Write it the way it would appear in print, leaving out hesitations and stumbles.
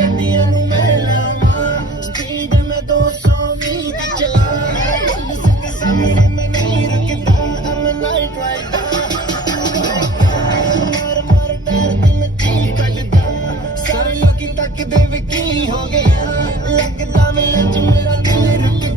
ਗੱਡੀਆਂ ਨੂੰ ਮੈਂ ਲਾਵਾਂ ਸਪੀਡ ਮੈਂ 220 ਦੀ ਚਲਾ ਪੁਲਿਸ ਦੇ ਸਾਹਮਣੇ ਮੈਂ ਨਹੀਂ ਰੁਕਦਾ I'm a night rider ਮਾਰ ਮਾਰ ਟਾਇਰ ਤੇ ਮੈਂ ਚੀਜ਼ ਕੱਢਦਾ ਸਾਰੇ ਲੋਕੀ ਤੱਕਦੇ ਵੀ ਕੀ ਹੋ ਗਿਆ ਲੱਗਦਾ ਵੇ ਅੱਜ ਮੇਰਾ ਦਿਲ ਰੁਕ